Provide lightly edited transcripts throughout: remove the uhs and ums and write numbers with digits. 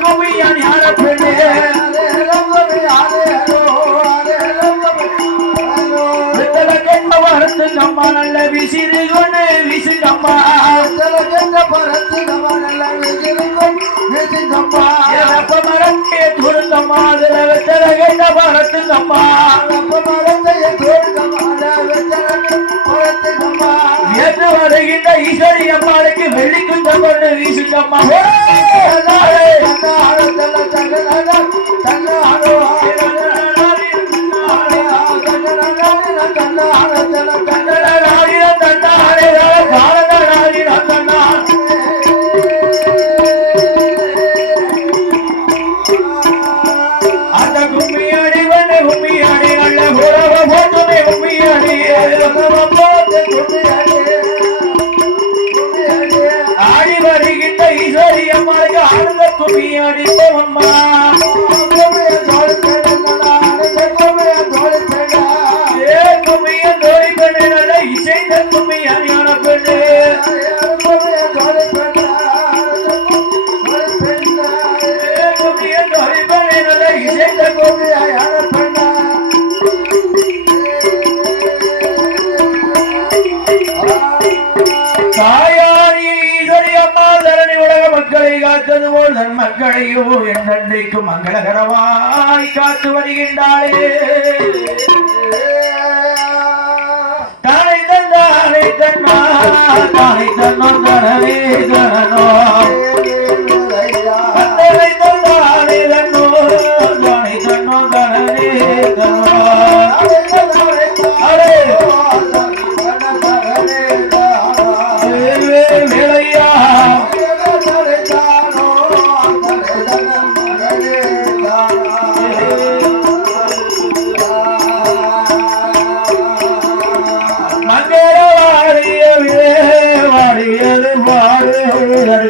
கும்மியான் யார பெண்ணே அம்மா நல்ல விசிறு கொண்டு விசுங்கம்மா வெப்ப மரத்தே துருங்கம்மா அதுல வெத்தல கேட்ட பரத்துங்கம்மா ஏற்று வருகின்ற ஈஸ்வரி அம்மாளுக்கு வெள்ளிக்குந்த கொண்டு வீசுங்கம்மா ஆடி வருகின்ற ஈஸ்வரி அம்மாளுக்கு ஆனந்த கும்மி அடிப்போம்மா கும்மியன் தோழி பெண்ணு நல்ல இசைந்த கும்மி அணியான பெண்ணு கும்மியன் தோழி பெண்ணு நல்ல இசைந்த கும்மி அணியான பெண்ணா மக்களை காத்தது போல் தன் மக்களையோ என்றைக்கும் மங்களகரமாய் காத்து வருகின்றாளே தானை தந்தானை தன்னா தானை தன்னோ தனவே தனனோ தந்தனை தந்தானை தன்னோ தானை தன்னோ தனவே தனோ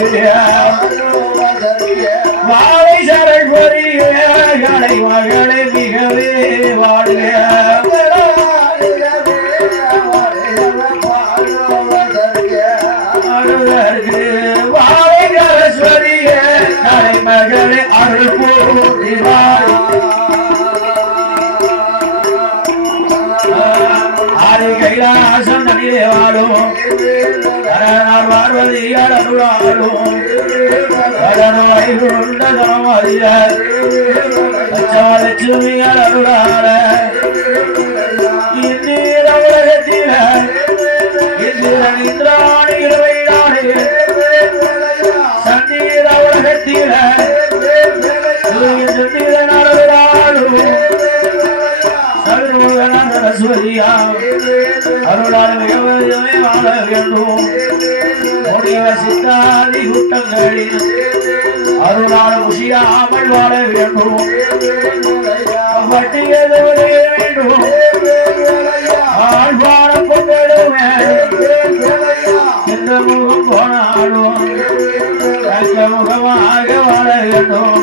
வேலையா வாழை சரஸ்வரிகளை மகளை மிகவே வாழ்க வாழை சரஸ்வரிய கலை மகளை அருள் போகிறார் ஆறு கைலாசம் நடிகை வாழும் பார்வதியால் அருளாலும் லட்சுமியால் அருளால இந்திர உலகத்தில இந்திரன் இந்திராணி இருவையினாலே சந்தீர உலகத்தில சந்திரன் அருளாலும் சரஸ்வதியா அருளால் மிகவே வாழ வேண்டும் சித்தாதி கூட்டங்களில் அருளால் குஷியாமல் வாழ வேண்டும் வட்டியது வேண்டும் ஆழ்வான பொங்கலுமே எந்த முகம் போனாலும் முகமாக வாழ வேண்டும்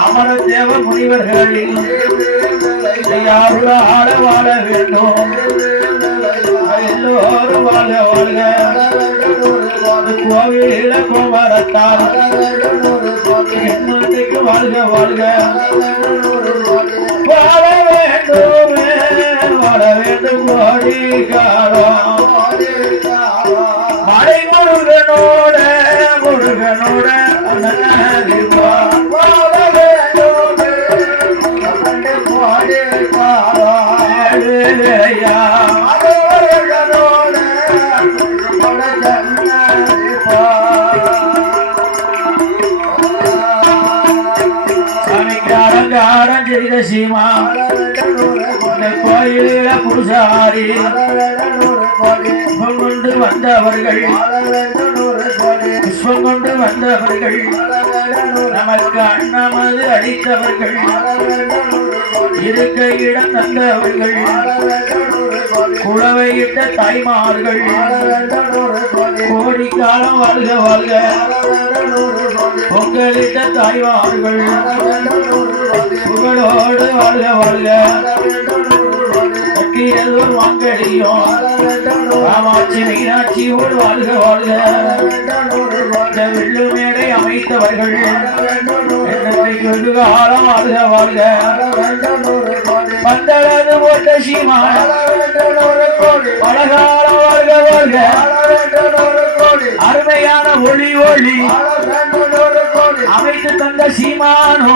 அமர தேவ முனிவர்களில் ஆள வாழ வேண்டும் எல்லோரும் வாழ்க வாழ்க கோவில கோமரத்தால் என்னைக்கு வாழ்க வாழ்க வாழ வேண்டும் கோடி காலம் மலை முருகனோட சீமா கோயில பூசாரி கொண்டு வந்தவர்கள் புஷ்பம் கொண்டு வந்தவர்கள் நமக்கு அண்ணமது அளித்தவர்கள் இருக்க இடம் தந்தவர்கள் குளவையிட்ட தாய்மார்கள் கோடிக்காலம் வாழ்க வாழ்க பொங்கலிட்ட தாய்மார்கள் புகழோடு வாழ்க வாழ்க முக்கியதோர் வாங்கடியும் காமாட்சி மீனாட்சியோடு வாழ்க வாழ்க வெள்ளு மேடை அமைத்தவர்கள் வெகு காலம் வாழ்க வாழ்க பந்தளது போட்ட சீமான் பலகாலம் வாழ்க வாழ்க அருமையான ஒளி ஒளி அமைத்து தந்த சீமானோ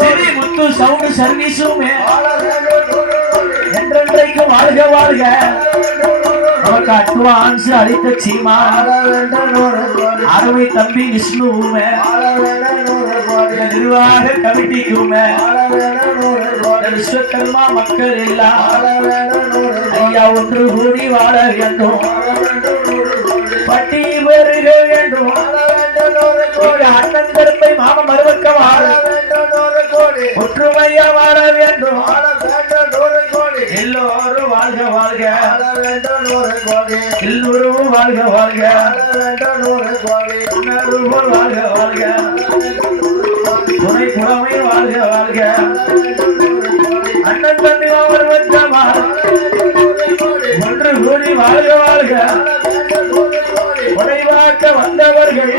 சிறி முத்து சவுண்டு சர்வீஸுமே என்றென்றைக்கும் வாழ்க வாழ்க நமக்கு அட்வான்ஸ் அளித்த சீமான் அருமை தம்பி விஷ்ணுவுமே நிர்வாக கமிட்டிக்குமே விஸ்வகர்மா மக்கள் எல்லாம் ஐயா ஒன்று கூடி வாழ வேண்டும் பட்டி வருக வேண்டும் அண்ணன் கருப்பை மாம மருவக்க வாழ ஒற்றுமையா வாழ வேண்டும் எல்லோரும் வாழ்க வாழ்க எல்லோரும் வாழ்க வாழ்க போல் வாழ்க வாழ்க துணை புறமை வாழ்க வாழ்க அண்ணன் தம்பி மருவக்கமா ஒன்று கூடி வாழ்க வாழ்க உடைவாக்க வந்தவர்கள்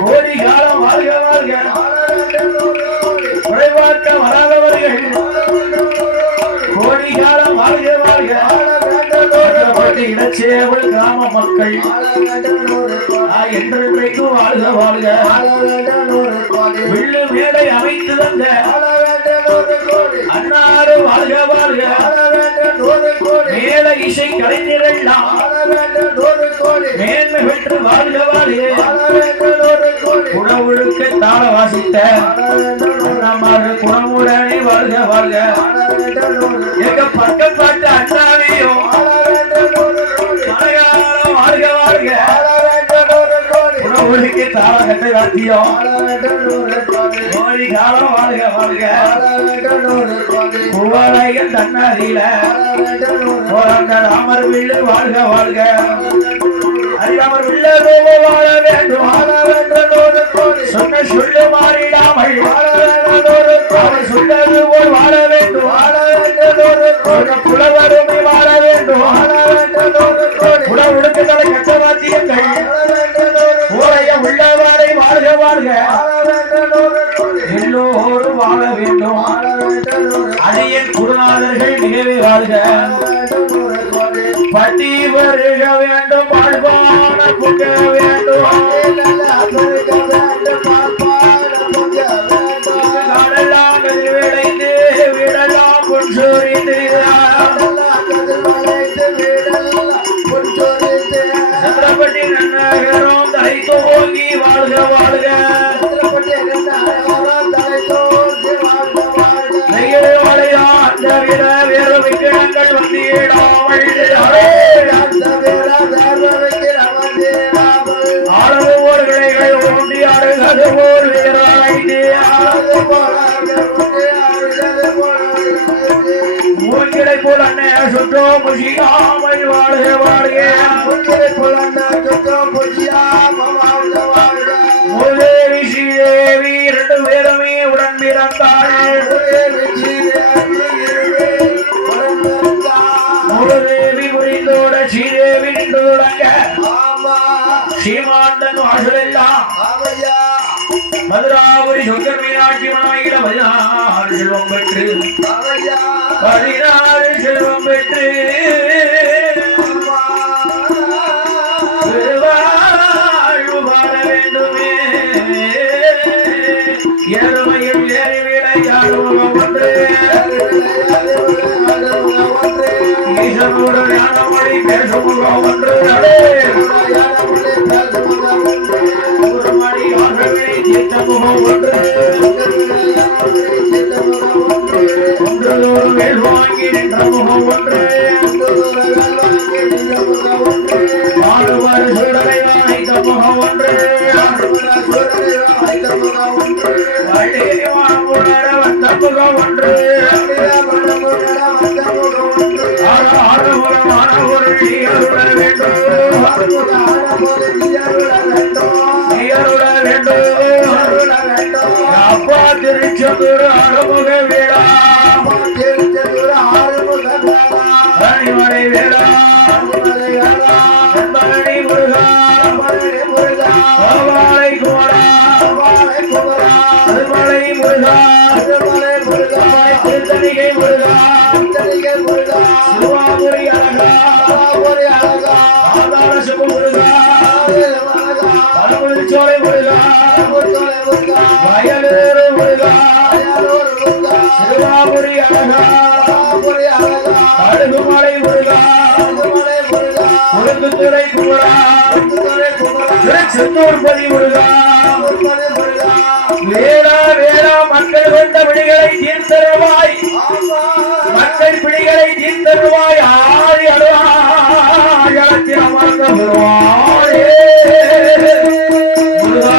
கோடி காலம் வாழ்க வாழ்க உடைவாக்க வராதவர்கள் கோடி காலம் வாழ்க வாழ்க இடச்சேவல் கிராம மக்கள் என்றைக்கும் வாழ்க வாழ்க வில்லு மேடை அமைத்து தந்த அன்னாறு வாழ்க வாழ்க மேல இசை கலைஞரெல்லாம் மேன்மை பெற்று வாழ்க வாழ்க குணமுழுக்க தாள வாசித்த குணமுடனே வாழ்க வாழ்க எங்க பக்கப்பாட்டு அண்ணாவையும் மலையாளம் வாழ்க வாழ்க குணமுழுக்க தாள கட்டை வாத்தியம் கோடி காலம் வாழ்க வாழ்க புவரையன் தன்னாரில ராமர் வில்லு வாழ்க வாழ்க அறியாமர் வில்லோ வாழ வேண்டும் சொன்ன சொல்லு மாறிடாமல் சொன்னது போல் வாழ வேண்டும் புலவருமை வாழ வேண்டும் புல ஒழுக்கங்களை கட்ட வாத்தியங்கள் உடைய உள்ளவாரை வாழ்க வாழ்க எல்லோரும் வாழ வேண்டும் அதையன் குருநாதர்கள் மிகவே வாழ்க பட்டி வருக வேண்டும் வாழ்வான புக வேண்டும் நாடெல்லாம் விளைந்து விடலாம் பொன்சோரிந்து சந்திரப்பட்டி நன்னகரம் தலை தோங்கி வாழ்க வாழ்க வேறு விக்கிரங்கள் வந்திடாமல் ஆளவு ஓர் விளைகளை ஓண்டி அருகது போல் வீராய்ந்து மூங்கிலை போல் அண்ணே சுற்றோ முஷிகாமல் வாழ்க வாழ்க மூங்கிலை போல் அண்ணே சுற்றோ மூதேவி ஸ்ரீதேவி இரண்டு பேருமே உடன் பிறந்தாள் மூலதேவி புரிந்தோட ஸ்ரீதேவி நின்று தொடங்க ஸ்ரீமாந்தன் வாசலெல்லாம் மதுராபுரி சொந்தர் மீனாட்சி மனாயில 16 செல்வம் பெற்று 16 செல்வம் பெற்று வாழ்வு வாழ வேண்டுமே ஏறுமையில் ஏறி விளையாடுவோம் ஒன்று ஈசனோடு ஞானமொழி பேசுமுகம் ஒன்று ஒரு மணி ஆகவே தீர்த்த முகம் ஒன்று ஒன்றதோடு வேல் வாங்கி நின்ற முகம் ஒன்று ஆடுவார் சுடலை வாய்த்த முகம் ஒன்று வள்ளியமான வந்த முகம் ஒன்று ஆறுமுகமான ஒரு நீருட வேண்டும் அப்பா திருச்செந்தூர் ஆறுமுக வீடா மணி வேடா முருகா கோபாலை குமரா கோபாலை குமரா திருமலை முருகா திருமலை முருகா திருத்தணிகை முருகா திருத்தணிகை முருகா சிவாபுரி அழகா சிவாபுரி அழகா ஆதார சுப முருகா அழகா பழமுதிர்ச்சோலை முருகா முருகலை முருகா வயலூர் முருகா அயலூர் முருகா சிவாபுரி அழகா சிவாபுரி அழகா அழுகுமலை முருகா திருமலை முருகா முருகுத்துறை குமரா திருத்துறை குமரா திருச்செந்தூர்பதி முருகா திருமலை முருகா வேளா வேளா மக்கள் கொண்ட பிடிகளை தீர்த்தருவாய் ஆமா மக்கள் பிடிகளை தீர்த்தருவாய் ஆதி அழுவாயத்தில் அமர்ந்த பெருவாயே முருகா